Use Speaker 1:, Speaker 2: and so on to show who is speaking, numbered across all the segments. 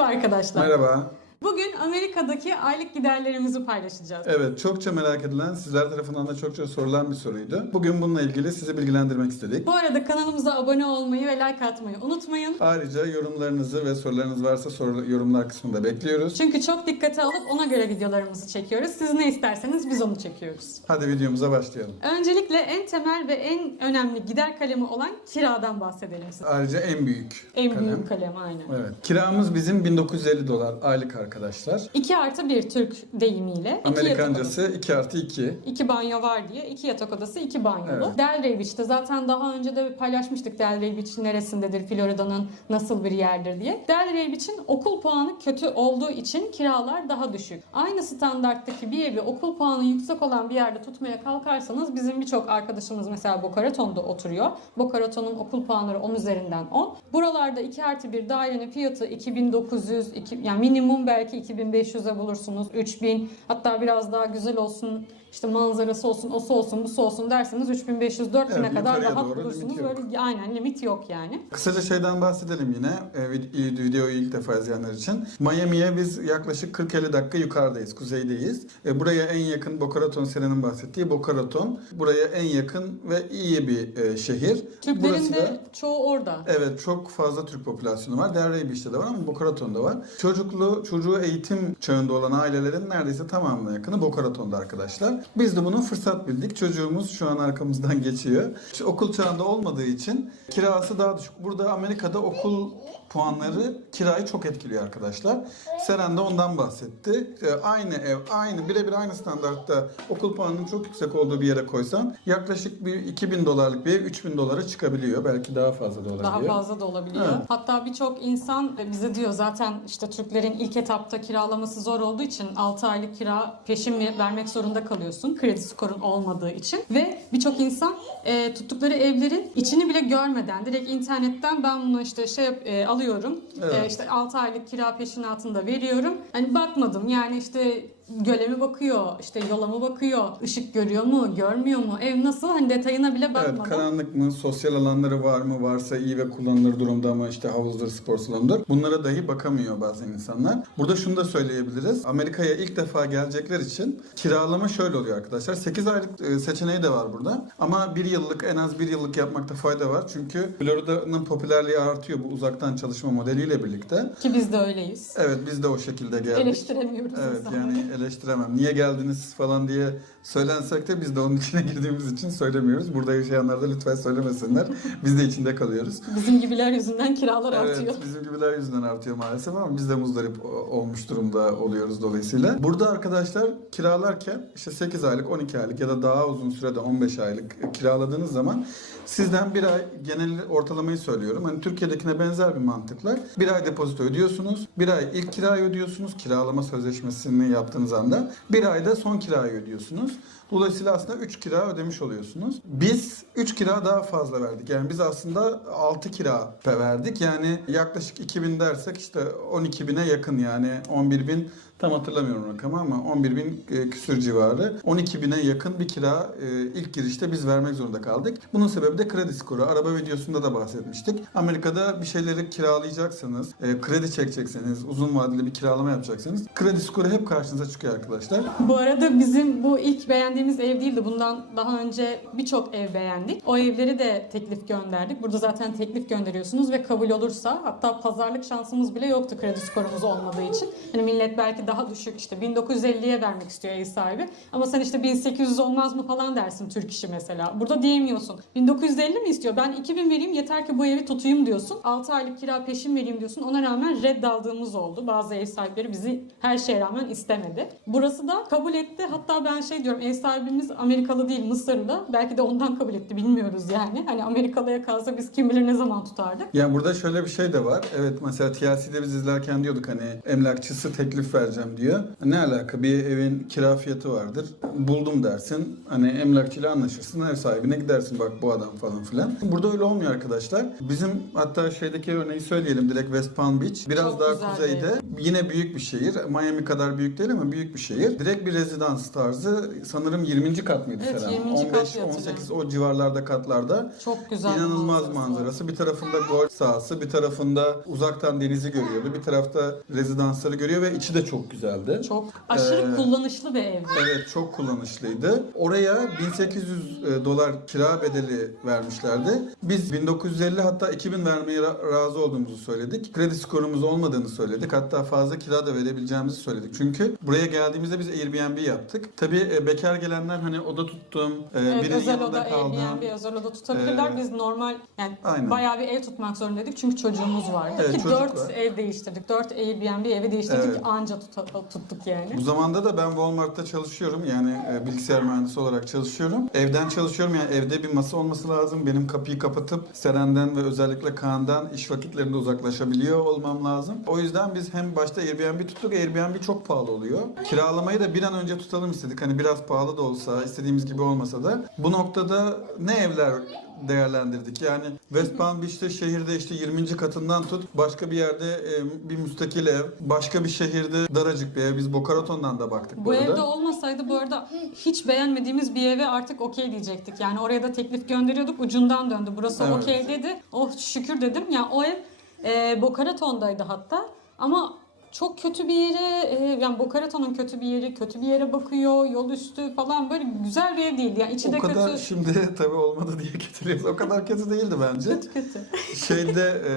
Speaker 1: Merhaba arkadaşlar.
Speaker 2: Merhaba.
Speaker 1: Bugün Amerika'daki aylık giderlerimizi paylaşacağız.
Speaker 2: Evet, çokça merak edilen, sizler tarafından da çokça sorulan bir soruydu. Bugün bununla ilgili sizi bilgilendirmek istedik.
Speaker 1: Bu arada kanalımıza abone olmayı ve like atmayı unutmayın.
Speaker 2: Ayrıca yorumlarınızı ve sorularınız varsa soru, yorumlar kısmında bekliyoruz.
Speaker 1: Çünkü çok dikkate alıp ona göre videolarımızı çekiyoruz. Siz ne isterseniz biz onu çekiyoruz.
Speaker 2: Hadi videomuza başlayalım.
Speaker 1: Öncelikle en temel ve en önemli gider kalemi olan kiradan bahsedelim size.
Speaker 2: Ayrıca en büyük
Speaker 1: En
Speaker 2: kalem.
Speaker 1: büyük kalem aynen.
Speaker 2: Evet. Kiramız bizim 1950 dolar aylık arkadaşlar.
Speaker 1: 2 artı 1 Türk deyimiyle.
Speaker 2: Amerikancası 2 artı 2.
Speaker 1: İki banyo var diye. iki yatak odası, iki banyolu.
Speaker 2: Evet.
Speaker 1: Delray Beach'te zaten daha önce de paylaşmıştık Delray Beach neresindedir, Florida'nın nasıl bir yerdir diye. Delray Beach'in okul puanı kötü olduğu için kiralar daha düşük. Aynı standarttaki bir evi okul puanı yüksek olan bir yerde tutmaya kalkarsanız bizim birçok arkadaşımız mesela Boca Raton'da oturuyor. Boca Raton'un okul puanları 10 üzerinden 10. Buralarda 2 artı 1 dairenin fiyatı 2900, iki- yani minimum belki 2500'e bulursunuz. 3000 hatta biraz daha güzel olsun işte manzarası olsun, osu olsun, busu olsun derseniz 3500-4000'e
Speaker 2: Evet,
Speaker 1: kadar rahat bulursunuz. Böyle aynen limit yok yani.
Speaker 2: Kısaca şeyden bahsedelim yine e, vid- videoyu ilk defa izleyenler için. Miami'ye biz yaklaşık 40-50 dakika yukarıdayız, kuzeydeyiz. E, Buraya en yakın Boca Raton Seren'in bahsettiği Boca Raton. Buraya en yakın ve iyi bir e, şehir.
Speaker 1: Türklerin
Speaker 2: Burası
Speaker 1: de
Speaker 2: da-
Speaker 1: çoğu orada.
Speaker 2: Evet çok fazla Türk popülasyonu var. Delray Beach'te de var ama Boca Raton'da var. Çocuklu, çocuğu eğitim çağında olan ailelerin neredeyse tamamına yakını Boca Raton'da arkadaşlar. Biz de bunun fırsat bildik. Çocuğumuz şu an arkamızdan geçiyor. İşte okul çağında olmadığı için kirası daha düşük. Burada Amerika'da okul puanları kirayı çok etkiliyor arkadaşlar. Seren de ondan bahsetti. Ee, aynı ev, aynı birebir aynı standartta okul puanının çok yüksek olduğu bir yere koysan yaklaşık bir 2000 dolarlık bir ev 3000 dolara çıkabiliyor. Belki daha fazla da olabiliyor.
Speaker 1: Daha fazla da olabiliyor.
Speaker 2: Evet.
Speaker 1: Hatta birçok insan bize diyor zaten işte Türklerin ilk etapta kiralaması zor olduğu için 6 aylık kira peşin vermek zorunda kalıyorsun. Kredi skorun olmadığı için. Ve birçok insan e, tuttukları evlerin içini bile görmeden direkt internetten ben bunu işte şey e, alıyorum.
Speaker 2: Evet.
Speaker 1: E, işte 6 aylık kira peşinatında veriyorum. Hani bakmadım yani işte göle mi bakıyor, işte yola mı bakıyor, ışık görüyor mu, görmüyor mu, ev nasıl hani detayına bile
Speaker 2: Evet,
Speaker 1: bakmadan.
Speaker 2: karanlık mı, sosyal alanları var mı, varsa iyi ve kullanılır durumda mı, işte havuzdur, spor salonudur. Bunlara dahi bakamıyor bazen insanlar. Burada şunu da söyleyebiliriz. Amerika'ya ilk defa gelecekler için kiralama şöyle oluyor arkadaşlar. 8 aylık e, seçeneği de var burada. Ama bir yıllık, en az bir yıllık yapmakta fayda var. Çünkü Florida'nın popülerliği artıyor bu uzaktan çalışma modeliyle birlikte.
Speaker 1: Ki biz de öyleyiz.
Speaker 2: Evet, biz de o şekilde geldik.
Speaker 1: Eleştiremiyoruz
Speaker 2: Evet
Speaker 1: insanları.
Speaker 2: yani eleştiremem. Niye geldiniz falan diye söylensek de biz de onun içine girdiğimiz için söylemiyoruz. Burada yaşayanlar da lütfen söylemesinler. Biz de içinde kalıyoruz.
Speaker 1: Bizim gibiler yüzünden kiralar
Speaker 2: Evet
Speaker 1: artıyor.
Speaker 2: bizim gibiler yüzünden artıyor maalesef ama biz de muzdarip olmuş durumda oluyoruz dolayısıyla. Burada arkadaşlar kiralarken işte 8 aylık, 12 aylık ya da daha uzun sürede 15 aylık kiraladığınız zaman sizden bir ay genel ortalamayı söylüyorum. Hani Türkiye'dekine benzer bir mantıkla bir ay depozito ödüyorsunuz. Bir ay ilk kirayı ödüyorsunuz. Kiralama sözleşmesini yaptığınız anda. Bir ayda son kirayı ödüyorsunuz. Dolayısıyla aslında 3 kira ödemiş oluyorsunuz. Biz 3 kira daha fazla verdik. Yani biz aslında 6 kira verdik. Yani yaklaşık 2000 dersek işte 12 bine yakın yani 11 bin tam hatırlamıyorum rakamı ama 11 bin e, küsür civarı. 12 bine yakın bir kira e, ilk girişte biz vermek zorunda kaldık. Bunun sebebi de kredi skoru. Araba videosunda da bahsetmiştik. Amerika'da bir şeyleri kiralayacaksanız, e, kredi çekecekseniz, uzun vadeli bir kiralama yapacaksanız kredi skoru hep karşınıza çıkıyor arkadaşlar.
Speaker 1: Bu arada bizim bu ilk beğendiğimiz ev değildi. Bundan daha önce birçok ev beğendik. O evleri de teklif gönderdik. Burada zaten teklif gönderiyorsunuz ve kabul olursa hatta pazarlık şansımız bile yoktu kredi skorumuz olmadığı için. Hani millet belki daha düşük işte 1950'ye vermek istiyor ev sahibi. Ama sen işte 1800 olmaz mı falan dersin Türk işi mesela. Burada diyemiyorsun. 1950 mi istiyor? Ben 2000 vereyim yeter ki bu evi tutayım diyorsun. 6 aylık kira peşin vereyim diyorsun. Ona rağmen red aldığımız oldu. Bazı ev sahipleri bizi her şeye rağmen istemedi. Burası da kabul etti. Hatta ben şey diyorum ev sahibimiz Amerikalı değil Mısırlı. Belki de ondan kabul etti bilmiyoruz yani. Hani Amerikalıya kalsa biz kim bilir ne zaman tutardık.
Speaker 2: Yani burada şöyle bir şey de var. Evet mesela TLC'de biz izlerken diyorduk hani emlakçısı teklif vereceğim diyor. Ne alaka bir evin kira fiyatı vardır. Buldum dersin. Hani emlakçıyla anlaşırsın. Ev sahibine gidersin bak bu adam falan filan. Burada öyle olmuyor arkadaşlar. Bizim hatta şeydeki örneği söyleyelim direkt West Palm Beach. Biraz
Speaker 1: Çok
Speaker 2: daha kuzeyde. Yine büyük bir şehir. Miami kadar büyük değil ama büyük bir şehir. Direkt bir rezidans tarzı. Sanırım 20. kat mıydı
Speaker 1: Evet,
Speaker 2: Seren?
Speaker 1: 20. kat
Speaker 2: 15
Speaker 1: diye
Speaker 2: 18 o civarlarda katlarda.
Speaker 1: Çok güzel.
Speaker 2: İnanılmaz
Speaker 1: manzarası
Speaker 2: manzarası. Bir tarafında golf sahası, bir tarafında uzaktan denizi görüyordu. Bir tarafta rezidansları görüyor ve içi de çok güzeldi.
Speaker 1: Çok aşırı
Speaker 2: Ee,
Speaker 1: kullanışlı bir evdi.
Speaker 2: Evet çok kullanışlıydı. Oraya 1800 e, dolar kira bedeli vermişlerdi. Biz 1950 hatta 2000 vermeye ra- razı olduğumuzu söyledik. Kredi skorumuz olmadığını söyledik. Hatta fazla kira da verebileceğimizi söyledik. Çünkü buraya geldiğimizde biz Airbnb yaptık. Tabii e, bekar gelenler hani oda tuttum, e,
Speaker 1: Evet,
Speaker 2: birinin
Speaker 1: özel
Speaker 2: yanında
Speaker 1: oda,
Speaker 2: kaldım.
Speaker 1: Airbnb özel oda tutabilirler.
Speaker 2: Ee,
Speaker 1: Biz normal yani
Speaker 2: aynen.
Speaker 1: bayağı bir ev tutmak zorundaydık çünkü çocuğumuz vardı.
Speaker 2: Evet,
Speaker 1: Ki
Speaker 2: çocuk
Speaker 1: 4
Speaker 2: var.
Speaker 1: ev değiştirdik. 4 Airbnb evi değiştirdik
Speaker 2: Evet.
Speaker 1: anca tuta- tuttuk yani.
Speaker 2: Bu zamanda da ben Walmart'ta çalışıyorum. Yani e, bilgisayar mühendisi olarak çalışıyorum. Evden çalışıyorum. Yani evde bir masa olması lazım. Benim kapıyı kapatıp Seren'den ve özellikle Kaan'dan iş vakitlerinde uzaklaşabiliyor olmam lazım. O yüzden biz hem başta Airbnb tuttuk. Airbnb çok pahalı oluyor. Kiralamayı da bir an önce tutalım istedik. Hani biraz pahalı da olsa, istediğimiz gibi olmasa da. Bu noktada ne evler değerlendirdik. Yani West Palm Beach'te şehirde işte 20. katından tut başka bir yerde e, bir müstakil ev, başka bir şehirde daracık bir ev. Biz Boca Raton'dan da baktık bu,
Speaker 1: Bu
Speaker 2: arada.
Speaker 1: evde olmasaydı bu arada hiç beğenmediğimiz bir eve artık okey diyecektik. Yani oraya da teklif gönderiyorduk ucundan döndü. Burası
Speaker 2: Evet.
Speaker 1: okey dedi. Oh şükür dedim. Yani o ev e, Boca Raton'daydı hatta. Ama çok kötü bir yere, e, yani Boca Raton'un kötü bir yeri, kötü bir yere bakıyor, yol üstü falan böyle güzel bir ev değildi. Yani içi
Speaker 2: o
Speaker 1: de
Speaker 2: kadar
Speaker 1: kötü.
Speaker 2: şimdi tabii olmadı diye getiriyoruz. O kadar kötü değildi bence.
Speaker 1: Kötü kötü.
Speaker 2: Şeyde e,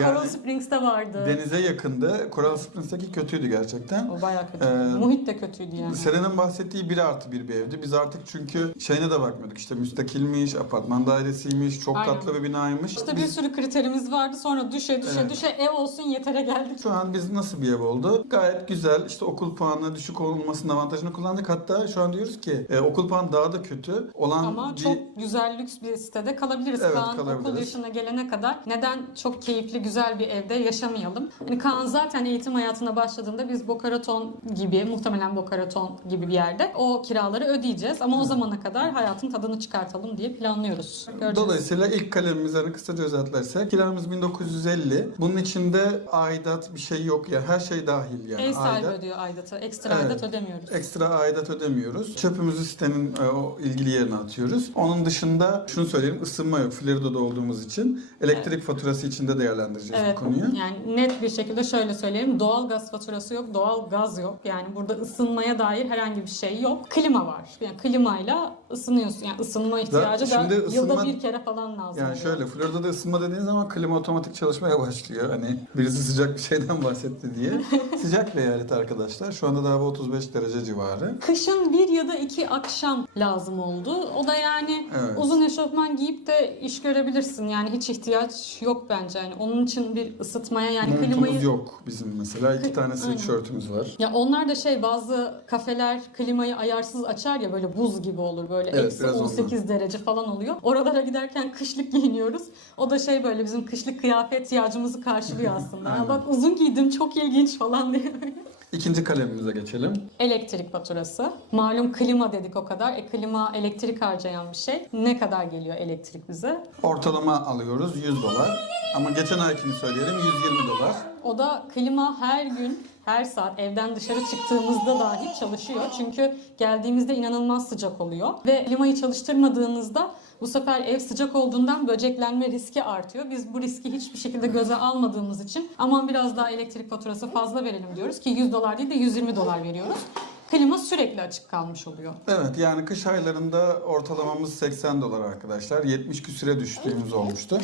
Speaker 2: yani
Speaker 1: Coral Springs'te vardı.
Speaker 2: denize yakındı. Coral Springs'teki kötüydü gerçekten.
Speaker 1: O bayağı kötü.
Speaker 2: Ee,
Speaker 1: Muhit de kötüydü yani.
Speaker 2: Seren'in bahsettiği bir artı bir bir evdi. Biz artık çünkü şeyine de bakmıyorduk. İşte müstakilmiş, apartman dairesiymiş, çok
Speaker 1: Aynen.
Speaker 2: katlı bir binaymış.
Speaker 1: İşte bir
Speaker 2: Biz-
Speaker 1: sürü kriterimiz vardı. Sonra düşe düşe
Speaker 2: Evet.
Speaker 1: düşe ev olsun yetere geldik.
Speaker 2: Şu an biz nasıl bir ev oldu? Gayet güzel. İşte okul puanı düşük olmasının avantajını kullandık. Hatta şu an diyoruz ki e, okul puanı daha da kötü. Olan
Speaker 1: Ama
Speaker 2: bir...
Speaker 1: çok güzel lüks bir sitede kalabiliriz.
Speaker 2: Evet,
Speaker 1: Kaan
Speaker 2: kalabiliriz.
Speaker 1: okul yaşına gelene kadar neden çok keyifli güzel bir evde yaşamayalım? Hani Kaan zaten eğitim hayatına başladığında biz Boca Raton gibi muhtemelen Boca Raton gibi bir yerde o kiraları ödeyeceğiz. Ama o zamana kadar hayatın tadını çıkartalım diye planlıyoruz. Göreceğiz.
Speaker 2: Dolayısıyla ilk kalemimizi kısaca özetlersek kiramız 1950. Bunun içinde aidat bir şey yok ya. Her şey dahil yani.
Speaker 1: Ev sahibi
Speaker 2: Aidat.
Speaker 1: ödüyor aidatı. Ekstra
Speaker 2: Evet.
Speaker 1: aidat ödemiyoruz.
Speaker 2: Ekstra aidat ödemiyoruz. Çöpümüzü sitenin e, o ilgili yerine atıyoruz. Onun dışında şunu söyleyeyim ısınma yok. Florida'da olduğumuz için elektrik faturası içinde değerlendireceğiz
Speaker 1: Evet
Speaker 2: bu konuyu.
Speaker 1: yani net bir şekilde şöyle söyleyeyim. Doğal gaz faturası yok, doğal gaz yok. Yani burada ısınmaya dair herhangi bir şey yok. Klima var. Yani klimayla ısınıyorsun. Yani ısınma ihtiyacı da
Speaker 2: şimdi
Speaker 1: yılda
Speaker 2: ısınma-
Speaker 1: bir kere falan lazım.
Speaker 2: Yani şöyle Florida'da ısınma dediğin zaman klima otomatik çalışmaya başlıyor. Hani birisi sıcak bir şeyden bahsetti diye. sıcak bir eyalet arkadaşlar. Şu anda daha 35 derece civarı.
Speaker 1: Kışın bir ya da iki akşam lazım oldu. O da yani
Speaker 2: Evet.
Speaker 1: uzun eşofman giyip de iş görebilirsin. Yani hiç ihtiyaç yok bence. Yani onun için bir ısıtmaya yani
Speaker 2: Montumuz
Speaker 1: klimayı
Speaker 2: yok bizim mesela. İki tane sweatshirtümüz var.
Speaker 1: Ya onlar da şey bazı kafeler klimayı ayarsız açar ya böyle buz gibi olur böyle
Speaker 2: Evet,
Speaker 1: eksi
Speaker 2: biraz
Speaker 1: 18 derece falan oluyor. Oralara giderken kışlık giyiniyoruz. O da şey böyle bizim kışlık kıyafet ihtiyacımızı karşılıyor aslında. Ya bak uzun giydim çok ilginç falan diye.
Speaker 2: İkinci kalemimize geçelim.
Speaker 1: elektrik faturası. Malum klima dedik o kadar. E klima elektrik harcayan bir şey. Ne kadar geliyor elektrik bize?
Speaker 2: Ortalama alıyoruz 100 dolar. Ama geçen aykini söyleyelim 120 dolar.
Speaker 1: O da klima her gün, her saat evden dışarı çıktığımızda dahi çalışıyor. Çünkü geldiğimizde inanılmaz sıcak oluyor. Ve klimayı çalıştırmadığınızda bu sefer ev sıcak olduğundan böceklenme riski artıyor. Biz bu riski hiçbir şekilde göze almadığımız için aman biraz daha elektrik faturası fazla verelim diyoruz ki 100 dolar değil de 120 dolar veriyoruz. Klima sürekli açık kalmış oluyor.
Speaker 2: Evet yani kış aylarında ortalamamız 80 dolar arkadaşlar. 70 küsüre düştüğümüz olmuştu.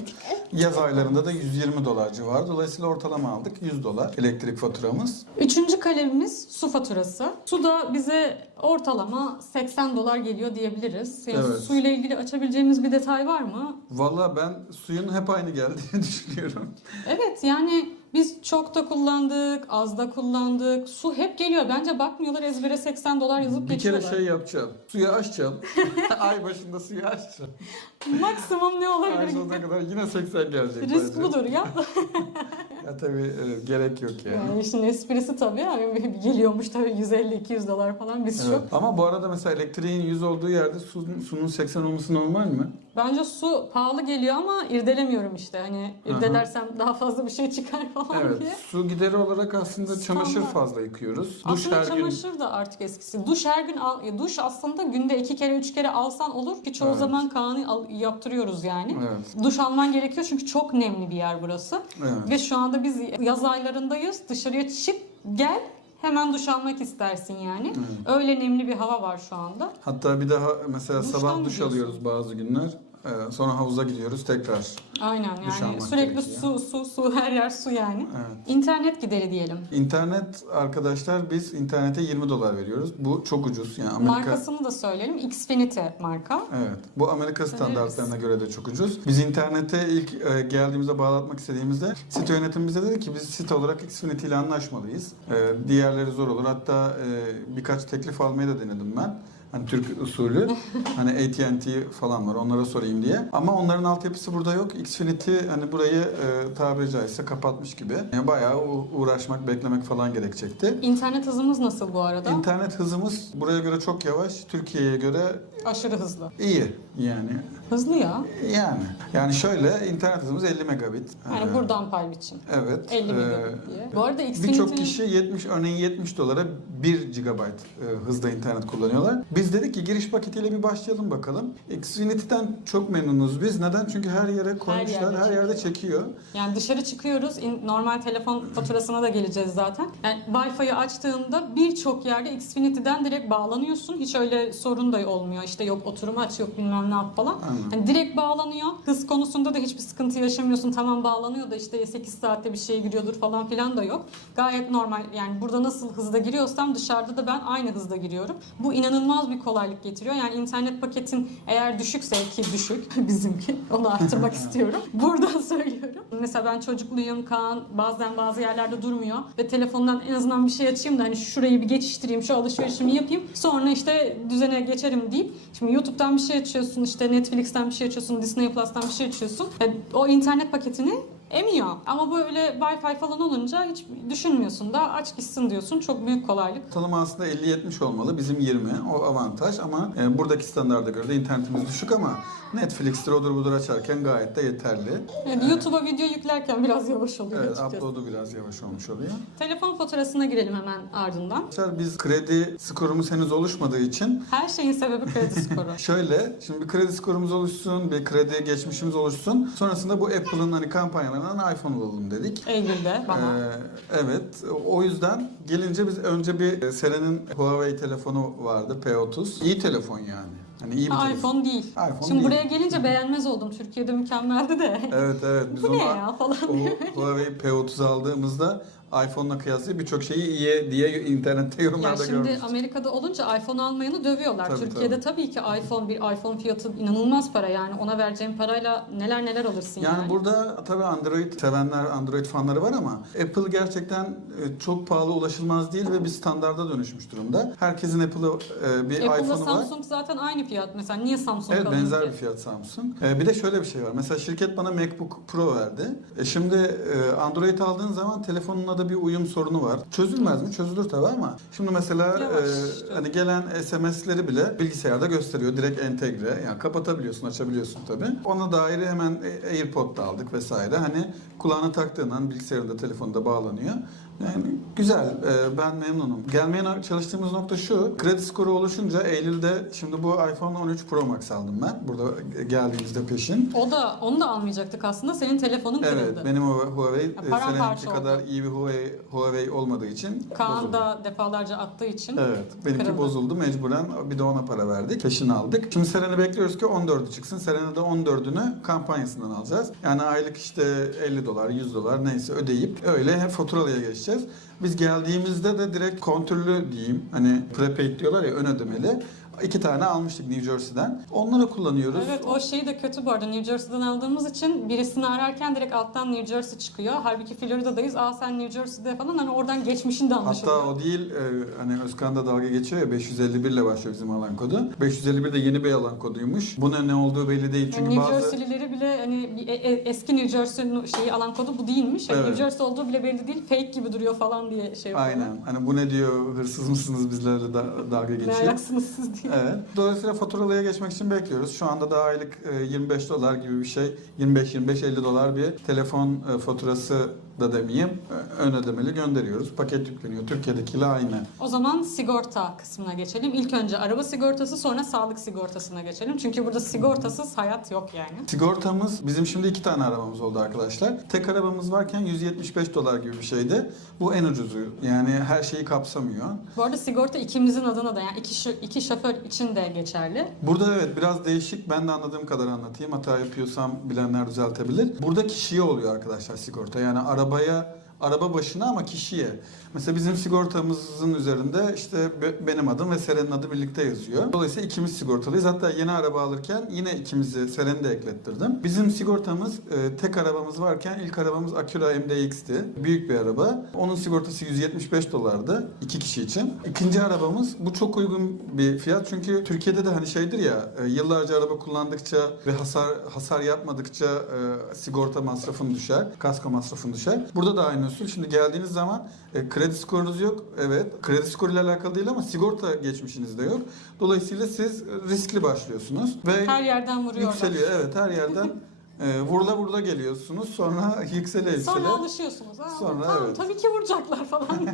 Speaker 2: Yaz aylarında da 120 dolar civarı. Dolayısıyla ortalama aldık 100 dolar elektrik faturamız.
Speaker 1: Üçüncü kalemimiz su faturası. Su da bize ortalama 80 dolar geliyor diyebiliriz. Yani
Speaker 2: Evet.
Speaker 1: Suyla ilgili açabileceğimiz bir detay var mı?
Speaker 2: Valla ben suyun hep aynı geldiğini düşünüyorum.
Speaker 1: Evet yani biz çok da kullandık, az da kullandık. Su hep geliyor. Bence bakmıyorlar ezbere 80 dolar yazıp
Speaker 2: Bir kere
Speaker 1: geçiyorlar.
Speaker 2: şey yapacağım. Suyu açacağım. Ay başında suyu açacağım.
Speaker 1: Maksimum ne olabilir?
Speaker 2: Sonuna kadar yine 80 gelecek.
Speaker 1: Risk
Speaker 2: bence.
Speaker 1: budur ya.
Speaker 2: Ya tabii evet, gerek yok yani.
Speaker 1: Yani işin esprisi tabii. Yani geliyormuş tabii 150-200 dolar falan biz
Speaker 2: Evet.
Speaker 1: şok.
Speaker 2: Ama bu arada mesela elektriğin 100 olduğu yerde su, sunun 80 olması normal mi?
Speaker 1: Bence su pahalı geliyor ama irdelemiyorum işte. Hani
Speaker 2: Hı
Speaker 1: irdelersem daha fazla bir şey çıkar falan
Speaker 2: Evet.
Speaker 1: diye.
Speaker 2: Su gideri olarak aslında çamaşır
Speaker 1: Standart.
Speaker 2: fazla yıkıyoruz. Duş
Speaker 1: Aslında
Speaker 2: her gün
Speaker 1: çamaşır da artık eskisi. Duş her gün al, e, duş aslında günde iki kere üç kere alsan olur ki çoğu
Speaker 2: Evet.
Speaker 1: zaman Kaan'ı al- yaptırıyoruz yani.
Speaker 2: Evet.
Speaker 1: Duş alman gerekiyor çünkü çok nemli bir yer burası.
Speaker 2: Evet.
Speaker 1: Ve şu anda biz yaz aylarındayız. Dışarıya çık gel hemen duş almak istersin yani. Öyle nemli bir hava var şu anda.
Speaker 2: Hatta bir daha mesela
Speaker 1: Duştan
Speaker 2: sabah duş alıyoruz bazı günler. Ee, Sonra havuza gidiyoruz tekrar.
Speaker 1: Aynen yani sürekli
Speaker 2: gerekiyor.
Speaker 1: su su su her yer su yani.
Speaker 2: Evet.
Speaker 1: İnternet gideri diyelim.
Speaker 2: İnternet arkadaşlar biz internete 20 dolar veriyoruz. Bu çok ucuz. Yani Amerika
Speaker 1: Markasını da söyleyelim. Xfinity marka.
Speaker 2: Evet. Bu Amerika standartlarına göre de çok ucuz. Biz internete ilk e, geldiğimizde bağlatmak istediğimizde site yönetim bize dedi ki biz site olarak Xfinity ile anlaşmalıyız. E, diğerleri zor olur. Hatta e, birkaç teklif almayı da denedim ben. Hani Türk usulü. hani AT&T falan var onlara sorayım diye. Ama onların altyapısı burada yok. Xfinity hani burayı e, tabiri caizse kapatmış gibi. Yani bayağı uğraşmak, beklemek falan gerekecekti.
Speaker 1: İnternet hızımız nasıl bu arada?
Speaker 2: İnternet hızımız buraya göre çok yavaş. Türkiye'ye göre
Speaker 1: Aşırı hızlı.
Speaker 2: iyi yani.
Speaker 1: Hızlı ya.
Speaker 2: Yani. Yani şöyle internet hızımız 50 megabit.
Speaker 1: Yani
Speaker 2: Ee,
Speaker 1: buradan pay biçim.
Speaker 2: Evet.
Speaker 1: 50
Speaker 2: Ee,
Speaker 1: megabit diye. Bu arada
Speaker 2: Birçok
Speaker 1: Xfinity'nin
Speaker 2: kişi 70 örneğin 70 dolara 1 GB e, hızda internet kullanıyorlar. Biz dedik ki giriş paketiyle bir başlayalım bakalım. Xfinity'den çok memnunuz biz. Neden? Çünkü her yere koymuşlar. Her
Speaker 1: yerde
Speaker 2: yerde, çekiyor.
Speaker 1: Yani dışarı çıkıyoruz. Normal telefon faturasına da geleceğiz zaten. Yani Wi-Fi'yi açtığında birçok yerde Xfinity'den direkt bağlanıyorsun. Hiç öyle sorun da olmuyor. İşte yok oturum aç, yok bilmem ne yap falan.
Speaker 2: Aynen.
Speaker 1: Yani direkt bağlanıyor. Hız konusunda da hiçbir sıkıntı yaşamıyorsun. Tamam bağlanıyor da işte 8 saatte bir şey giriyordur falan filan da yok. Gayet normal. Yani burada nasıl hızda giriyorsam dışarıda da ben aynı hızda giriyorum. Bu inanılmaz bir kolaylık getiriyor. Yani internet paketin eğer düşükse ki düşük bizimki onu arttırmak istiyorum. Buradan söylüyorum. Mesela ben çocukluyum Kaan bazen bazı yerlerde durmuyor ve telefondan en azından bir şey açayım da hani şurayı bir geçiştireyim şu alışverişimi yapayım sonra işte düzene geçerim deyip şimdi YouTube'dan bir şey açıyorsun işte Netflix'ten bir şey açıyorsun Disney Plus'tan bir şey açıyorsun. Ve o internet paketini emiyor. Ama böyle Wi-Fi falan olunca hiç düşünmüyorsun da aç gitsin diyorsun. Çok büyük kolaylık.
Speaker 2: Ortalama aslında 50-70 olmalı. Bizim 20. O avantaj ama e, buradaki standarda göre de internetimiz düşük ama Netflix'tir odur budur açarken gayet de yeterli.
Speaker 1: Yani YouTube'a video yüklerken biraz yavaş oluyor
Speaker 2: Evet,
Speaker 1: açıkçası.
Speaker 2: upload'u biraz yavaş olmuş oluyor.
Speaker 1: Telefon faturasına girelim hemen ardından.
Speaker 2: Arkadaşlar biz kredi skorumuz henüz oluşmadığı için
Speaker 1: Her şeyin sebebi kredi skoru.
Speaker 2: şöyle şimdi bir kredi skorumuz oluşsun, bir kredi geçmişimiz oluşsun. Sonrasında bu Apple'ın hani kampanyalarından iPhone alalım dedik.
Speaker 1: Eylül'de bana.
Speaker 2: Ee, evet. O yüzden gelince biz önce bir e, Seren'in Huawei telefonu vardı P30. İyi telefon yani. Hani iyi bir
Speaker 1: Ha,
Speaker 2: telefon.
Speaker 1: iPhone değil.
Speaker 2: iPhone
Speaker 1: Şimdi
Speaker 2: değil.
Speaker 1: buraya gelince beğenmez oldum. Türkiye'de mükemmeldi de.
Speaker 2: Evet evet. Biz
Speaker 1: Bu ne ya falan.
Speaker 2: o Huawei P30 aldığımızda iPhone'la kıyaslayıp birçok şeyi iyi diye internette yorumlarda
Speaker 1: şimdi
Speaker 2: görmüştüm.
Speaker 1: Amerika'da olunca iPhone almayanı dövüyorlar.
Speaker 2: Tabii,
Speaker 1: Türkiye'de tabii. ki iPhone bir iPhone fiyatı inanılmaz para yani. Ona vereceğin parayla neler neler alırsın yani.
Speaker 2: Yani burada tabii Android sevenler, Android fanları var ama Apple gerçekten e, çok pahalı ulaşılmaz değil ve bir standarda dönüşmüş durumda. Herkesin Apple'ı e, bir
Speaker 1: Apple'la
Speaker 2: iPhone'u var.
Speaker 1: Samsung zaten aynı fiyat. Mesela niye Samsung
Speaker 2: Evet benzer
Speaker 1: ki?
Speaker 2: bir fiyat Samsung. Ee, bir de şöyle bir şey var. Mesela şirket bana MacBook Pro verdi. E şimdi e, Android aldığın zaman telefonuna da bir uyum sorunu var. Çözülmez mi? Çözülür tabii ama şimdi mesela
Speaker 1: Yavaş
Speaker 2: e, hani gelen SMS'leri bile bilgisayarda gösteriyor. Direkt entegre. Yani kapatabiliyorsun, açabiliyorsun tabii. Ona dair hemen AirPod da aldık vesaire. Hani kulağına taktığın an bilgisayarında, telefonda bağlanıyor. Yani güzel. e, ben memnunum. Gelmeye çalıştığımız nokta şu. Kredi skoru oluşunca Eylül'de şimdi bu iPhone 13 Pro Max aldım ben. Burada geldiğimizde peşin.
Speaker 1: O da onu da almayacaktık aslında. Senin telefonun kırıldı.
Speaker 2: Evet, benim Huawei e, seninki
Speaker 1: oldu.
Speaker 2: kadar iyi bir Huawei, Huawei olmadığı için
Speaker 1: Kaan
Speaker 2: bozuldu.
Speaker 1: da defalarca attığı için.
Speaker 2: Evet, benimki
Speaker 1: Kırıldı.
Speaker 2: bozuldu. Mecburen bir de ona para verdik. Peşini aldık. Şimdi Seren'i bekliyoruz ki 14'ü çıksın. Seren'i de 14'ünü kampanyasından alacağız. Yani aylık işte 50 dolar, 100 dolar neyse ödeyip öyle faturalıya geçeceğiz. Biz geldiğimizde de direkt kontürlü diyeyim. Hani prepaid diyorlar ya ön ödemeli. İki tane almıştık New Jersey'den. Onları kullanıyoruz.
Speaker 1: Evet o şey de kötü bu arada New Jersey'den aldığımız için birisini ararken direkt alttan New Jersey çıkıyor. Halbuki Florida'dayız. Aa sen New Jersey'de falan hani oradan geçmişin de anlaşılıyor.
Speaker 2: Hatta o değil e, hani Özkan da dalga geçiyor ya 551 ile başlıyor bizim alan kodu. 551 de yeni bir alan koduymuş. Bunun ne olduğu belli değil çünkü
Speaker 1: Yani New
Speaker 2: bazı
Speaker 1: Jersey'lileri bile hani e- e- eski New Jersey şeyi alan kodu bu değilmiş. Yani
Speaker 2: Evet.
Speaker 1: New Jersey olduğu bile belli değil. Fake gibi duruyor falan diye şey yapıyorlar.
Speaker 2: aynen hani bu ne diyor hırsız mısınız bizlerle da, dalga
Speaker 1: Ne
Speaker 2: geçiyor.
Speaker 1: ayaksınız siz diye.
Speaker 2: Evet. Dolayısıyla faturalıya geçmek için bekliyoruz. Şu anda da aylık e, 25 dolar gibi bir şey, 25-25-50 dolar bir telefon e, faturası da demeyeyim, ön ödemeli gönderiyoruz. Paket yükleniyor. Türkiye'dekiyle aynı.
Speaker 1: O zaman sigorta kısmına geçelim. İlk önce araba sigortası sonra sağlık sigortasına geçelim. Çünkü burada sigortasız hayat yok yani.
Speaker 2: Sigortamız, bizim şimdi iki tane arabamız oldu arkadaşlar. Tek arabamız varken 175 dolar gibi bir şeydi. Bu en ucuzu. Yani her şeyi kapsamıyor.
Speaker 1: Bu arada sigorta ikimizin adına da yani iki, şö- iki şoför için de geçerli.
Speaker 2: Burada evet biraz değişik. Ben de anladığım kadar anlatayım. Hata yapıyorsam bilenler düzeltebilir. Burada kişiye oluyor arkadaşlar sigorta. Yani arabaya araba başına ama kişiye. Mesela bizim sigortamızın üzerinde işte be- benim adım ve Seren'in adı birlikte yazıyor. Dolayısıyla ikimiz sigortalıyız. Hatta yeni araba alırken yine ikimizi Seren'i de eklettirdim. Bizim sigortamız e, tek arabamız varken ilk arabamız Acura MDX'ti. Büyük bir araba. Onun sigortası 175 dolardı iki kişi için. İkinci arabamız bu çok uygun bir fiyat çünkü Türkiye'de de hani şeydir ya e, yıllarca araba kullandıkça ve hasar hasar yapmadıkça e, sigorta masrafın düşer, kasko masrafın düşer. Burada da aynı usul. Şimdi geldiğiniz zaman e, kredi skorunuz yok. Evet. Kredi skoruyla alakalı değil ama sigorta geçmişiniz de yok. Dolayısıyla siz riskli başlıyorsunuz ve
Speaker 1: Her yerden vuruyorlar.
Speaker 2: yükseliyor. Evet her yerden e, vurula vurula geliyorsunuz. Sonra yüksele yüksele.
Speaker 1: Sonra alışıyorsunuz. Ha,
Speaker 2: Sonra
Speaker 1: tamam,
Speaker 2: evet.
Speaker 1: Tabii ki vuracaklar falan.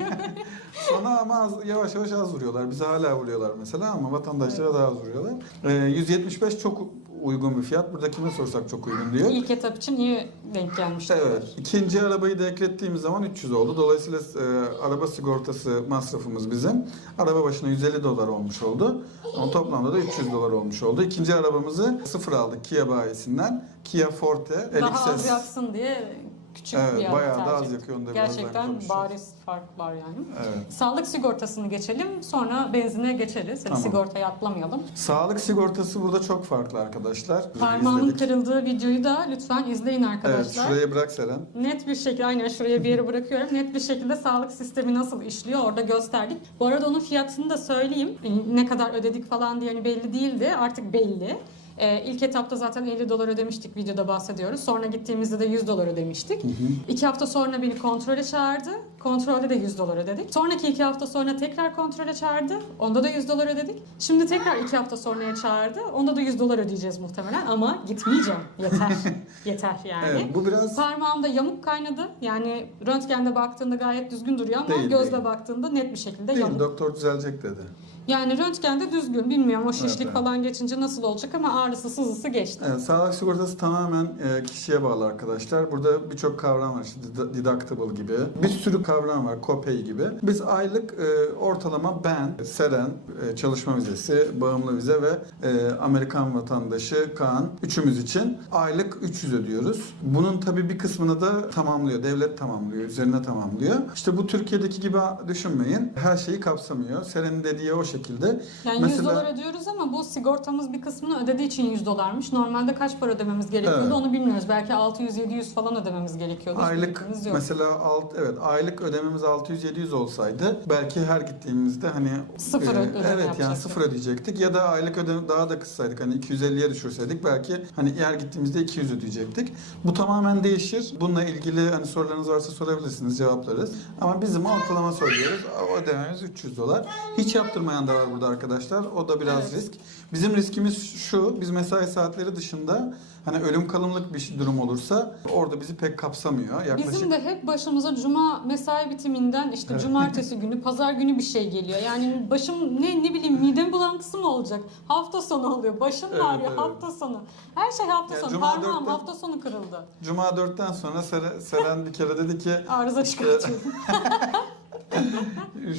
Speaker 2: Sonra ama az, yavaş yavaş az vuruyorlar. Bize hala vuruyorlar mesela ama vatandaşlara daha az vuruyorlar. Ee, 175 çok uygun bir fiyat. Burada kime sorsak çok uygun diyor.
Speaker 1: İlk etap için iyi denk gelmiş.
Speaker 2: Evet. İkinci arabayı da eklettiğimiz zaman 300 oldu. Dolayısıyla e, araba sigortası masrafımız bizim. Araba başına 150 dolar olmuş oldu. Ama toplamda da 300 dolar olmuş oldu. İkinci arabamızı sıfır aldık Kia bayisinden. Kia Forte
Speaker 1: Daha az
Speaker 2: LXS.
Speaker 1: yaksın diye küçük
Speaker 2: Evet,
Speaker 1: bir
Speaker 2: bayağı
Speaker 1: araba
Speaker 2: da az yakıyor, onu da
Speaker 1: ettik.
Speaker 2: birazdan
Speaker 1: Gerçekten bariz fark var yani.
Speaker 2: Evet.
Speaker 1: Sağlık sigortasını geçelim. Sonra benzine geçeriz. Hadi
Speaker 2: Tamam.
Speaker 1: sigortayı atlamayalım.
Speaker 2: Sağlık sigortası burada çok farklı arkadaşlar.
Speaker 1: Parmağımın
Speaker 2: İzledik.
Speaker 1: kırıldığı videoyu da lütfen izleyin
Speaker 2: Evet,
Speaker 1: arkadaşlar.
Speaker 2: şuraya bırak Seren.
Speaker 1: Net bir şekilde aynen şuraya bir yere bırakıyorum. Net bir şekilde sağlık sistemi nasıl işliyor orada gösterdik. Bu arada onun fiyatını da söyleyeyim. Yani Ne kadar ödedik falan diye hani belli değildi. Artık belli. Ee, ilk etapta zaten 50 dolar ödemiştik videoda bahsediyoruz. Sonra gittiğimizde de 100 dolar ödemiştik. İki hafta sonra beni kontrole çağırdı. Kontrolde de 100 dolar ödedik. Sonraki iki hafta sonra tekrar kontrole çağırdı. Onda da 100 dolar ödedik. Şimdi tekrar iki hafta sonraya çağırdı. Onda da 100 dolar ödeyeceğiz muhtemelen ama gitmeyeceğim. Yeter. Yeter yani.
Speaker 2: Evet, bu biraz
Speaker 1: Parmağımda yamuk kaynadı. Yani röntgende baktığında gayet düzgün duruyor ama
Speaker 2: Değil,
Speaker 1: gözle
Speaker 2: değil.
Speaker 1: baktığında net bir şekilde
Speaker 2: değil,
Speaker 1: yamuk.
Speaker 2: doktor düzelecek dedi.
Speaker 1: Yani röntgende düzgün. Bilmiyorum o şişlik
Speaker 2: evet.
Speaker 1: falan geçince nasıl olacak ama ağrısı sızısı geçti.
Speaker 2: Evet, sağlık sigortası tamamen e, kişiye bağlı arkadaşlar. Burada birçok kavram var. İşte deductible gibi. Bir sürü kavram var. Copay gibi. Biz aylık e, ortalama ben, Seren, e, çalışma vizesi, bağımlı vize ve e, Amerikan vatandaşı Kaan üçümüz için aylık 300 ödüyoruz. Bunun tabii bir kısmını da tamamlıyor. Devlet tamamlıyor. Üzerine tamamlıyor. İşte bu Türkiye'deki gibi düşünmeyin. Her şeyi kapsamıyor. Seren'in dediği o şekilde.
Speaker 1: Yani 100
Speaker 2: Mesela-
Speaker 1: dolar ödüyoruz ama bu sigortamız bir kısmını ödediği için 100 dolarmış. Normalde kaç para ödememiz gerekiyordu
Speaker 2: Evet.
Speaker 1: onu bilmiyoruz. Belki 600-700 falan ödememiz gerekiyordu.
Speaker 2: Aylık
Speaker 1: yok.
Speaker 2: mesela alt evet aylık ödememiz 600-700 olsaydı belki her gittiğimizde hani
Speaker 1: Sıfır ödeme
Speaker 2: evet yani sıfır ödeyecektik ya da aylık ödeme daha da kıssaydık hani 250'ye düşürseydik belki hani her gittiğimizde 200 ödeyecektik. Bu tamamen değişir. Bununla ilgili hani sorularınız varsa sorabilirsiniz cevaplarız. Ama bizim ortalama söylüyoruz. O ödememiz 300 dolar. Hiç yaptırmayan da var burada arkadaşlar. O da biraz
Speaker 1: Evet.
Speaker 2: risk. Bizim riskimiz şu. Biz mesai saatleri dışında hani ölüm kalımlık bir durum olursa orada bizi pek kapsamıyor. Yaklaşık
Speaker 1: Bizim de hep başımıza cuma mesai bitiminden işte
Speaker 2: Evet.
Speaker 1: cumartesi günü, pazar günü bir şey geliyor. Yani başım ne ne bileyim midem bulantısı mı olacak? Hafta sonu oluyor. Başım
Speaker 2: Evet,
Speaker 1: ağrıyor
Speaker 2: evet.
Speaker 1: hafta sonu. Her şey hafta
Speaker 2: Yani
Speaker 1: sonu. Parmağım hafta sonu kırıldı.
Speaker 2: Cuma 4'ten sonra Seren bir kere dedi ki
Speaker 1: Arıza çıkartıyor.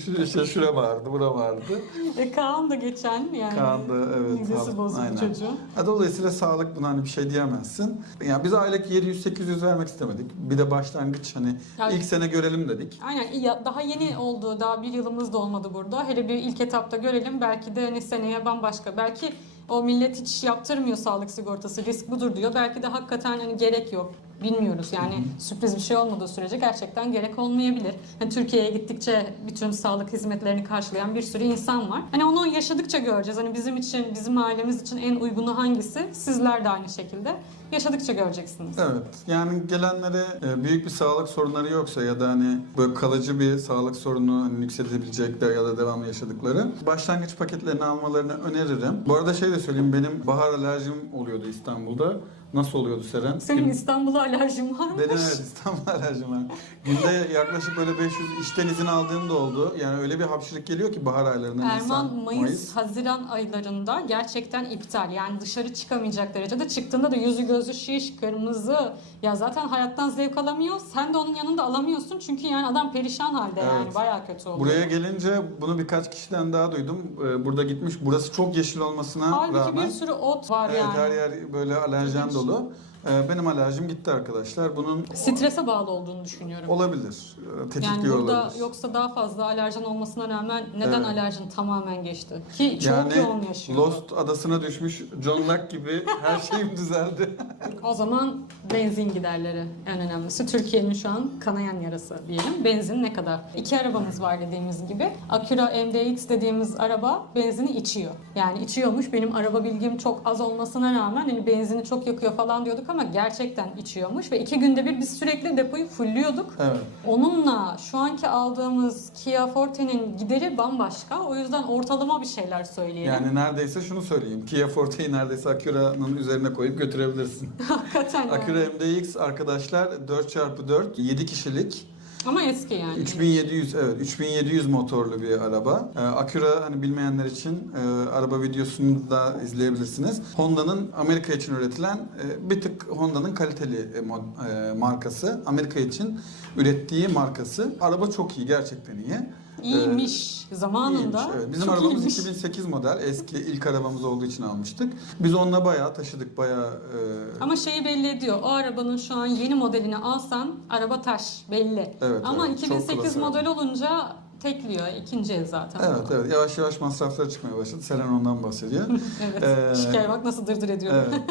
Speaker 2: şu, işte şuram ağrıdı, buram ağrıdı.
Speaker 1: E Kaan da geçen yani.
Speaker 2: Kaan da, evet,
Speaker 1: Midesi bozuldu
Speaker 2: aynen.
Speaker 1: çocuğun.
Speaker 2: Ha, Dolayısıyla sağlık buna hani bir şey diyemezsin. Yani biz aylık 700-800 vermek istemedik. Bir de başlangıç hani
Speaker 1: Yani-
Speaker 2: ilk sene görelim dedik.
Speaker 1: Aynen ya- daha yeni oldu daha bir yılımız da olmadı burada. Hele bir ilk etapta görelim belki de hani seneye bambaşka. Belki o millet hiç yaptırmıyor sağlık sigortası risk budur diyor. Belki de hakikaten hani gerek yok. Bilmiyoruz yani sürpriz bir şey olmadığı sürece gerçekten gerek olmayabilir. Hani Türkiye'ye gittikçe bütün sağlık hizmetlerini karşılayan bir sürü insan var. Hani onu yaşadıkça göreceğiz. Hani bizim için, bizim ailemiz için en uygunu hangisi? Sizler de aynı şekilde yaşadıkça göreceksiniz.
Speaker 2: Evet. Yani gelenlere e, büyük bir sağlık sorunları yoksa ya da hani böyle kalıcı bir sağlık sorunu hani nüksedebilecekler ya da devamlı yaşadıkları başlangıç paketlerini almalarını öneririm. Bu arada şey de söyleyeyim benim bahar alerjim oluyordu İstanbul'da. Nasıl oluyordu Seren?
Speaker 1: Senin
Speaker 2: Gün-
Speaker 1: İstanbul'a alerjin var mı?
Speaker 2: Benim evet İstanbul alerjim var. Günde yaklaşık böyle 500 işten izin aldığım da oldu. Yani öyle bir hapşırık geliyor ki bahar aylarında
Speaker 1: Erman
Speaker 2: Nisan,
Speaker 1: Mayıs, Haziran aylarında gerçekten iptal. Yani dışarı çıkamayacak derecede çıktığında da yüzü gözü şiş, kırmızı. Ya zaten hayattan zevk alamıyor. Sen de onun yanında alamıyorsun. Çünkü yani adam perişan halde yani.
Speaker 2: Evet.
Speaker 1: Bayağı kötü oluyor.
Speaker 2: Buraya gelince bunu birkaç kişiden daha duydum. Ee, Burada gitmiş. Burası çok yeşil olmasına
Speaker 1: Halbuki
Speaker 2: rağmen
Speaker 1: bir sürü ot var
Speaker 2: evet,
Speaker 1: yani.
Speaker 2: her yer böyle alerjen
Speaker 1: İlginç.
Speaker 2: dolu. Ee, Benim alerjim gitti arkadaşlar. Bunun
Speaker 1: Strese bağlı olduğunu düşünüyorum.
Speaker 2: olabilir. Ee,
Speaker 1: Yani
Speaker 2: Tetikliyor
Speaker 1: burada
Speaker 2: olabilir.
Speaker 1: yoksa daha fazla alerjen olmasına rağmen neden
Speaker 2: Evet.
Speaker 1: alerjin tamamen geçti? Ki çok
Speaker 2: yani
Speaker 1: yoğun yaşıyor.
Speaker 2: Lost adasına düşmüş John Locke gibi her şeyim düzeldi.
Speaker 1: O zaman benzin giderleri en önemlisi. Türkiye'nin şu an kanayan yarası diyelim. Benzin ne kadar? İki arabamız var dediğimiz gibi. Acura MDX dediğimiz araba benzini içiyor. Yani içiyormuş. Benim araba bilgim çok az olmasına rağmen hani benzini çok yakıyor falan diyorduk ama gerçekten içiyormuş. Ve iki günde bir biz sürekli depoyu fulluyorduk.
Speaker 2: evet.
Speaker 1: Onunla şu anki aldığımız Kia Forte'nin gideri bambaşka. O yüzden ortalama bir şeyler söyleyelim.
Speaker 2: Yani neredeyse şunu söyleyeyim. Kia Forte'yi neredeyse Acura'nın üzerine koyup götürebilirsin.
Speaker 1: Hakikaten yani.
Speaker 2: Acura MDX arkadaşlar 4x4 7 kişilik
Speaker 1: Ama eski yani.
Speaker 2: 3700 evet 3700 motorlu bir araba. Ee, Acura hani bilmeyenler için e, araba videosunu da izleyebilirsiniz. Honda'nın Amerika için üretilen e, bir tık Honda'nın kaliteli e, markası. Amerika için ürettiği markası. Araba çok iyi gerçekten iyi.
Speaker 1: İyiymiş zamanında.
Speaker 2: İyiymiş, evet. Bizim
Speaker 1: çok
Speaker 2: arabamız
Speaker 1: iyiymiş.
Speaker 2: 2008 model. Eski ilk arabamız olduğu için almıştık. Biz onunla bayağı taşıdık. Bayağı e,
Speaker 1: Ama şeyi belli ediyor. O arabanın şu an yeni modelini alsan araba taş belli.
Speaker 2: Evet,
Speaker 1: Ama
Speaker 2: evet. Çok
Speaker 1: 2008
Speaker 2: klas
Speaker 1: model olunca tekliyor. ikinci el zaten.
Speaker 2: Evet evet yavaş yavaş masraflar çıkmaya başladı. Selen ondan bahsediyor.
Speaker 1: evet.
Speaker 2: Ee,
Speaker 1: Şikayet bak nasıl dırdır ediyorum.
Speaker 2: evet.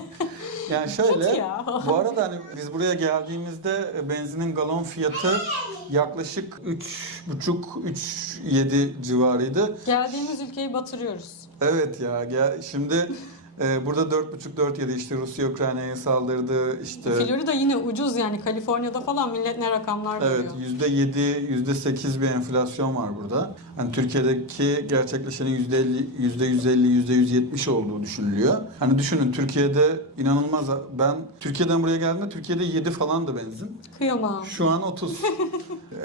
Speaker 2: yani şöyle
Speaker 1: ya.
Speaker 2: bu arada hani biz buraya geldiğimizde e, benzinin galon fiyatı yaklaşık 3,5-3,7 civarıydı.
Speaker 1: Geldiğimiz ülkeyi batırıyoruz.
Speaker 2: Evet ya gel, şimdi e, burada 4,5-4,7 işte Rusya Ukrayna'ya saldırdı işte
Speaker 1: Florida yine ucuz yani. Kaliforniya'da falan millet ne rakamlar
Speaker 2: Evet
Speaker 1: veriyor.
Speaker 2: yedi, yüzde sekiz bir enflasyon var burada. Hani Türkiye'deki gerçekleşenin yüzde elli, yüzde yüz elli, yüzde yüz yetmiş olduğu düşünülüyor. Hani düşünün Türkiye'de inanılmaz. Ben Türkiye'den buraya geldiğimde Türkiye'de 7 falandı benzin.
Speaker 1: Kıyamam.
Speaker 2: Şu an 30.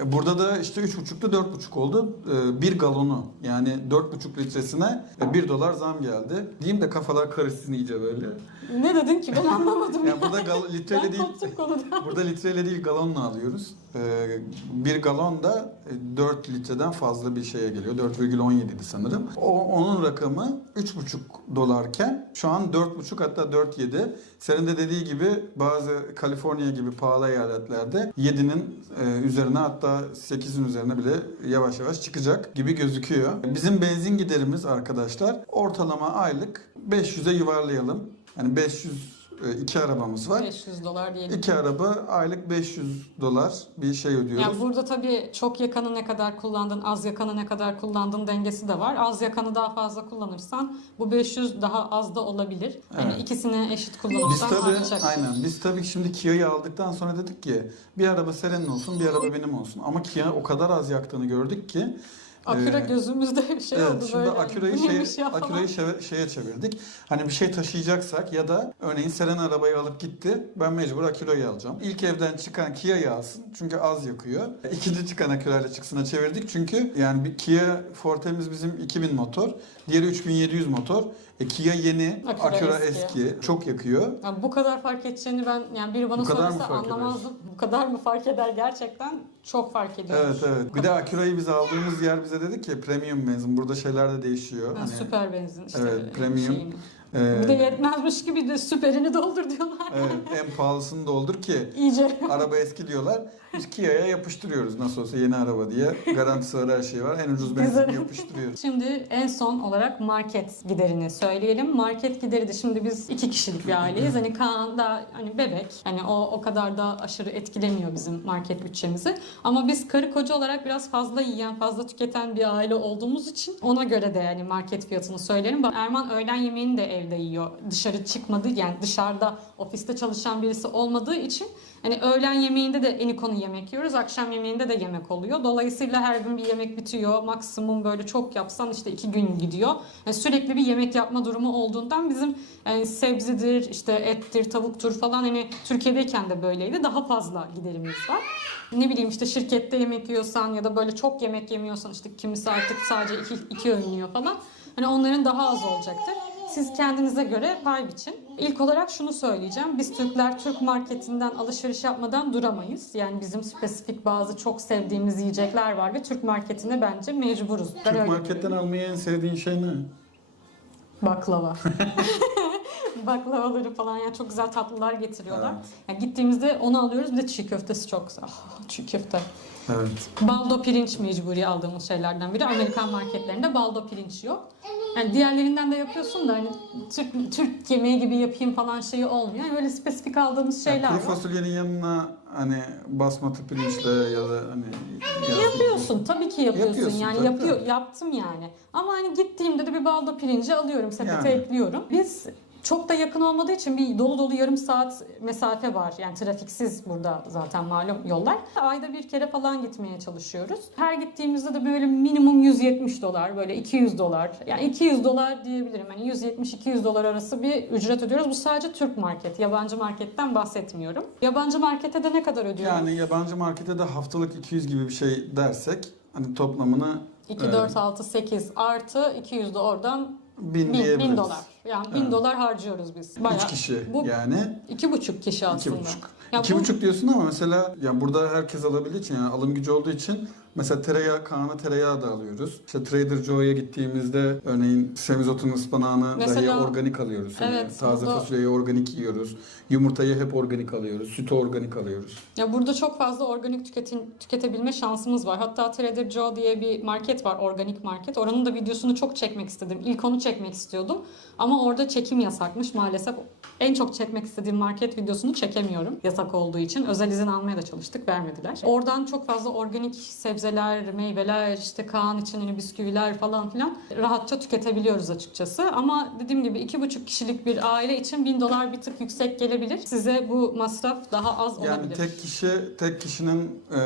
Speaker 2: E, Burada da işte 3,5'tu 4,5 oldu. E, Bir galonu yani 4,5 litresine 1 dolar zam geldi. Diyeyim de kafalar karışsın iyice böyle.
Speaker 1: Ne dedin ki ben anlamadım.
Speaker 2: Yani burada gal- litreyle
Speaker 1: ben
Speaker 2: değil
Speaker 1: koptum.
Speaker 2: Burada litreyle değil galonla alıyoruz. Ee, bir galon da e, 4 litreden fazla bir şeye geliyor. 4,17'di sanırım. O, onun rakamı 3,5 dolarken şu an 4,5 hatta 4,7. Senin de dediği gibi bazı Kaliforniya gibi pahalı eyaletlerde 7'nin e, üzerine hatta 8'in üzerine bile yavaş yavaş çıkacak gibi gözüküyor. Bizim benzin giderimiz arkadaşlar ortalama aylık 500'e yuvarlayalım. Yani 500 e, iki arabamız var.
Speaker 1: 500 dolar diyelim.
Speaker 2: İki araba aylık 500 dolar bir şey ödüyoruz.
Speaker 1: Yani burada tabii çok yakanı ne kadar kullandın, az yakanı ne kadar kullandın dengesi de var. Az yakanı daha fazla kullanırsan bu 500 daha az da olabilir. Yani
Speaker 2: Evet.
Speaker 1: ikisini eşit
Speaker 2: Biz
Speaker 1: kullanırsan
Speaker 2: tabii
Speaker 1: artacak.
Speaker 2: aynen biz tabii şimdi Kia'yı aldıktan sonra dedik ki bir araba senin olsun bir araba benim olsun. Ama Kia o kadar az yaktığını gördük ki
Speaker 1: Acura
Speaker 2: e,
Speaker 1: gözümüzde şey
Speaker 2: evet,
Speaker 1: oldu
Speaker 2: şimdi
Speaker 1: böyle.
Speaker 2: Acura'yı,
Speaker 1: bu
Speaker 2: şey,
Speaker 1: falan.
Speaker 2: Acura'yı şeye, şeye çevirdik. Hani bir şey taşıyacaksak ya da örneğin Seren arabayı alıp gitti. Ben mecbur Acura'yı alacağım. İlk evden çıkan Kia'yı alsın çünkü az yakıyor. İkinci çıkan Acura'yla çıksına çevirdik. Çünkü yani bir Kia Forte'miz bizim 2000 motor. Diğeri 3700 motor. E, Kia yeni,
Speaker 1: Acura
Speaker 2: Acura
Speaker 1: eski.
Speaker 2: eski. Çok yakıyor.
Speaker 1: Ya bu kadar fark edeceğini ben yani biri bana
Speaker 2: Bu kadar
Speaker 1: söylese
Speaker 2: fark eder?
Speaker 1: anlamazdım. Bu kadar mı fark eder gerçekten? Çok fark ediyor.
Speaker 2: Evet evet. Bir de Acura'yı biz aldığımız yer bize dedi ki premium benzin. Burada şeyler de değişiyor.
Speaker 1: Ha,
Speaker 2: Hani,
Speaker 1: süper benzin işte.
Speaker 2: Evet, premium.
Speaker 1: şeyini.
Speaker 2: E,
Speaker 1: Bir de yetmezmiş gibi de süperini doldur diyorlar.
Speaker 2: evet, en pahalısını doldur ki
Speaker 1: İyice.
Speaker 2: araba eski diyorlar. Biz Kia'ya yapıştırıyoruz nasıl olsa yeni araba diye. Garantisi var her şey var. En ucuz
Speaker 1: Güzel.
Speaker 2: benzini yapıştırıyoruz.
Speaker 1: Şimdi en son olarak market giderini söyleyelim. Market gideri de şimdi biz iki kişilik bir aileyiz. Hani Kaan da hani bebek. Hani o o kadar da aşırı etkilemiyor bizim market bütçemizi. Ama biz karı koca olarak biraz fazla yiyen, fazla tüketen bir aile olduğumuz için ona göre de yani market fiyatını söyleyelim. Bak Erman öğlen yemeğini de evde yiyor. Dışarı çıkmadı yani dışarıda ofiste çalışan birisi olmadığı için Hani öğlen yemeğinde de enikonu yemek yiyoruz. Akşam yemeğinde de yemek oluyor. Dolayısıyla her gün bir yemek bitiyor. Maksimum böyle çok yapsan işte iki gün gidiyor. Yani sürekli bir yemek yapma durumu olduğundan bizim yani sebzedir, işte ettir, tavuktur falan hani Türkiye'deyken de böyleydi. Daha fazla giderimiz var. Ne bileyim işte şirkette yemek yiyorsan ya da böyle çok yemek yemiyorsan işte kimisi artık sadece iki, iki öğün falan. Hani onların daha az olacaktır. Siz kendinize göre pay biçin. İlk olarak şunu söyleyeceğim. Biz Türkler Türk marketinden alışveriş yapmadan duramayız. Yani bizim spesifik bazı çok sevdiğimiz yiyecekler var ve Türk marketine bence mecburuz. Ben
Speaker 2: Türk
Speaker 1: öyle
Speaker 2: marketten
Speaker 1: görüyorum.
Speaker 2: almayı en sevdiğin şey ne?
Speaker 1: Baklava. Baklavaları falan yani çok güzel tatlılar getiriyorlar.
Speaker 2: Evet.
Speaker 1: Yani gittiğimizde onu alıyoruz bir de çiğ köftesi çok güzel. Ah, çiğ köfte.
Speaker 2: Evet.
Speaker 1: Baldo pirinç mecburi aldığımız şeylerden biri. Amerikan marketlerinde baldo pirinç yok. Yani diğerlerinden de yapıyorsun da hani Türk, Türk yemeği gibi yapayım falan şeyi olmuyor. Yani öyle spesifik aldığımız
Speaker 2: Yani
Speaker 1: şeyler
Speaker 2: kuru
Speaker 1: var.
Speaker 2: fasulyenin yanına hani basmati pirinçle ya da hani
Speaker 1: Yapıyorsun tabii ki yapıyorsun,
Speaker 2: Yapıyorsun,
Speaker 1: yani
Speaker 2: tabii,
Speaker 1: yapıyor
Speaker 2: tabii.
Speaker 1: yaptım yani. Ama hani gittiğimde de bir baldo pirinci alıyorum sepete
Speaker 2: Yani.
Speaker 1: ekliyorum. Biz çok da yakın olmadığı için bir dolu dolu yarım saat mesafe var. Yani trafiksiz burada zaten malum yollar. Ayda bir kere falan gitmeye çalışıyoruz. Her gittiğimizde de böyle minimum 170 dolar, böyle 200 dolar. Yani 200 dolar diyebilirim. Yani 170-200 dolar arası bir ücret ödüyoruz. Bu sadece Türk market. Yabancı marketten bahsetmiyorum. Yabancı markete de ne kadar ödüyoruz?
Speaker 2: yani yabancı markete de haftalık 200 gibi bir şey dersek hani toplamını
Speaker 1: 2,
Speaker 2: Evet.
Speaker 1: 4, 6, 8 artı 200 de oradan
Speaker 2: 1000
Speaker 1: 1000,
Speaker 2: diyebiliriz.
Speaker 1: 1000 dolar. Yani 1000
Speaker 2: Evet.
Speaker 1: dolar harcıyoruz biz. Bayağı.
Speaker 2: 3 kişi
Speaker 1: Bu
Speaker 2: yani
Speaker 1: iki buçuk kişi
Speaker 2: iki
Speaker 1: aslında.
Speaker 2: buçuk.
Speaker 1: Ya
Speaker 2: İki
Speaker 1: bu-
Speaker 2: buçuk diyorsun ama mesela ya burada herkes alabildiği için yani alım gücü olduğu için mesela tereyağı, Kaan'a tereyağı da alıyoruz. İşte Trader Joe'ya gittiğimizde örneğin semizotun ıspanağını
Speaker 1: Mesela-
Speaker 2: dahi organik alıyoruz. Hani
Speaker 1: Evet,
Speaker 2: taze
Speaker 1: burada-
Speaker 2: fasulyeyi organik yiyoruz. Yumurtayı hep organik alıyoruz. Sütü organik alıyoruz.
Speaker 1: Ya burada çok fazla organik tüketim, tüketebilme şansımız var. Hatta Trader Joe diye bir market var, organik market. Oranın da videosunu çok çekmek istedim. İlk onu çekmek istiyordum. Ama orada çekim yasakmış maalesef. En çok çekmek istediğim market videosunu çekemiyorum yasak olduğu için. Özel izin almaya da çalıştık, vermediler. Oradan çok fazla organik sebzeler, meyveler, işte Kaan için hani bisküviler falan filan rahatça tüketebiliyoruz açıkçası. Ama dediğim gibi iki buçuk kişilik bir aile için bin dolar bir tık yüksek gelebilir. Size bu masraf daha az
Speaker 2: Yani
Speaker 1: olabilir.
Speaker 2: tek kişi tek kişinin e,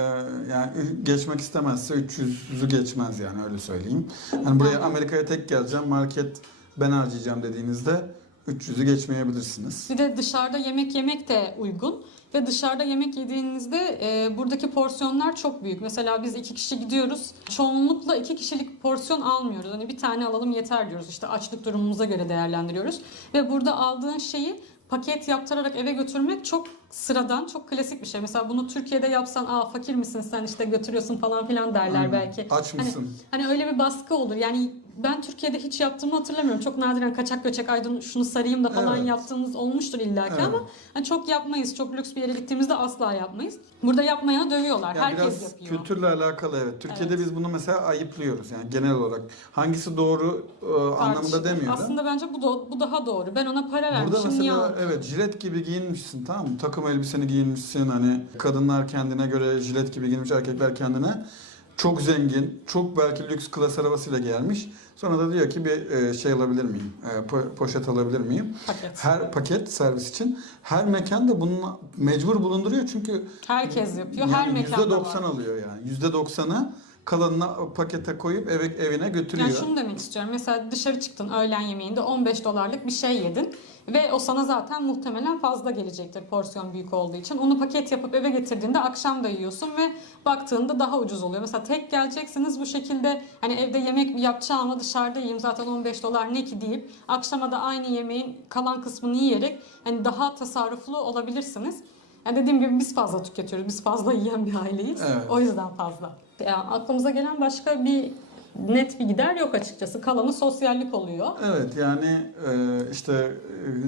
Speaker 2: yani geçmek istemezse 300'ü geçmez yani öyle söyleyeyim. Hani buraya Amerika'ya tek geleceğim market ben harcayacağım dediğinizde 300'ü geçmeyebilirsiniz.
Speaker 1: Bir de dışarıda yemek yemek de uygun. Ve dışarıda yemek yediğinizde e, buradaki porsiyonlar çok büyük. Mesela biz iki kişi gidiyoruz. Çoğunlukla iki kişilik porsiyon almıyoruz. Hani bir tane alalım yeter diyoruz. İşte açlık durumumuza göre değerlendiriyoruz. Ve burada aldığın şeyi paket yaptırarak eve götürmek çok sıradan, çok klasik bir şey. Mesela bunu Türkiye'de yapsan, aa fakir misin sen işte götürüyorsun falan filan derler
Speaker 2: Aynen.
Speaker 1: belki.
Speaker 2: Aç
Speaker 1: Hani-
Speaker 2: mısın?
Speaker 1: Hani öyle bir baskı olur. Yani ben Türkiye'de hiç yaptığımı hatırlamıyorum. Çok nadiren kaçak göçek aydın şunu sarayım da falan
Speaker 2: Evet.
Speaker 1: yaptığımız olmuştur illaki
Speaker 2: Evet.
Speaker 1: ama hani çok yapmayız. Çok lüks bir yere gittiğimizde asla yapmayız. Burada yapmayana dövüyorlar.
Speaker 2: Yani
Speaker 1: Herkes
Speaker 2: biraz
Speaker 1: yapıyor.
Speaker 2: kültürle alakalı evet. Türkiye'de
Speaker 1: Evet.
Speaker 2: biz bunu mesela ayıplıyoruz yani genel olarak. Hangisi doğru e, anlamında
Speaker 1: Tartışılır.
Speaker 2: demiyorum.
Speaker 1: Aslında bence bu da, bu daha doğru. Ben ona para vermişim.
Speaker 2: Burada mesela
Speaker 1: almayayım?
Speaker 2: evet jilet gibi giyinmişsin tamam mı? Takım elbiseni giyinmişsin hani kadınlar kendine göre jilet gibi giyinmiş erkekler kendine. Çok zengin, çok belki lüks klas arabasıyla gelmiş. Sonra da diyor ki bir e, şey alabilir miyim? E, po- poşet alabilir miyim?
Speaker 1: Paket.
Speaker 2: Her paket servis için her mekan da bunu mecbur bulunduruyor çünkü
Speaker 1: Herkes yapıyor.
Speaker 2: yani
Speaker 1: Her mekanda
Speaker 2: %90
Speaker 1: var.
Speaker 2: alıyor yani. %90'ı kalanını pakete koyup eve, evine götürüyor.
Speaker 1: Yani şunu demek istiyorum. Mesela dışarı çıktın öğlen yemeğinde 15 dolarlık bir şey yedin ve o sana zaten muhtemelen fazla gelecektir porsiyon büyük olduğu için. Onu paket yapıp eve getirdiğinde akşam da yiyorsun ve baktığında daha ucuz oluyor. Mesela tek geleceksiniz bu şekilde hani evde yemek yapacağıma dışarıda yiyeyim zaten 15 dolar ne ki deyip akşama da aynı yemeğin kalan kısmını yiyerek hani daha tasarruflu olabilirsiniz. Yani dediğim gibi biz fazla tüketiyoruz. Biz fazla yiyen bir aileyiz.
Speaker 2: Evet.
Speaker 1: O yüzden fazla. Yani aklımıza gelen başka bir net bir gider yok açıkçası. Kalanı sosyallik oluyor.
Speaker 2: Evet yani e, işte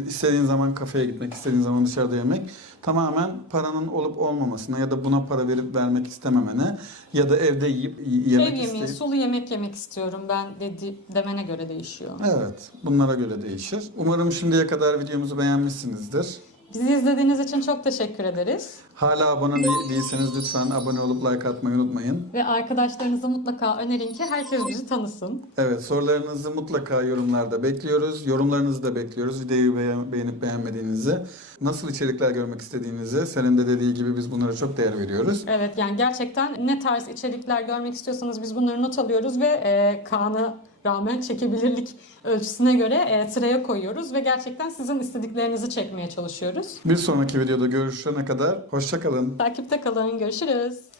Speaker 2: e, istediğin zaman kafeye gitmek, istediğin zaman dışarıda yemek tamamen paranın olup olmamasına ya da buna para verip vermek istememene ya da evde yiyip yemek
Speaker 1: Ev yemeği,
Speaker 2: isteyip
Speaker 1: sulu yemek yemek istiyorum ben dedi demene göre değişiyor.
Speaker 2: Evet, bunlara göre değişir. Umarım şimdiye kadar videomuzu beğenmişsinizdir.
Speaker 1: Bizi izlediğiniz için çok teşekkür ederiz.
Speaker 2: Hala abone değil- değilseniz lütfen abone olup like atmayı unutmayın.
Speaker 1: Ve arkadaşlarınıza mutlaka önerin ki herkes bizi tanısın.
Speaker 2: Evet, sorularınızı mutlaka yorumlarda bekliyoruz. Yorumlarınızı da bekliyoruz. Videoyu beğen- beğenip beğenmediğinizi, nasıl içerikler görmek istediğinizi, senin de dediği gibi biz bunlara çok değer veriyoruz.
Speaker 1: Evet yani gerçekten ne tarz içerikler görmek istiyorsanız biz bunları not alıyoruz ve e, Kaan'a rağmen çekebilirlik ölçüsüne göre e, sıraya koyuyoruz ve gerçekten sizin istediklerinizi çekmeye çalışıyoruz.
Speaker 2: Bir sonraki videoda görüşene kadar hoşçakalın.
Speaker 1: Takipte kalın, görüşürüz.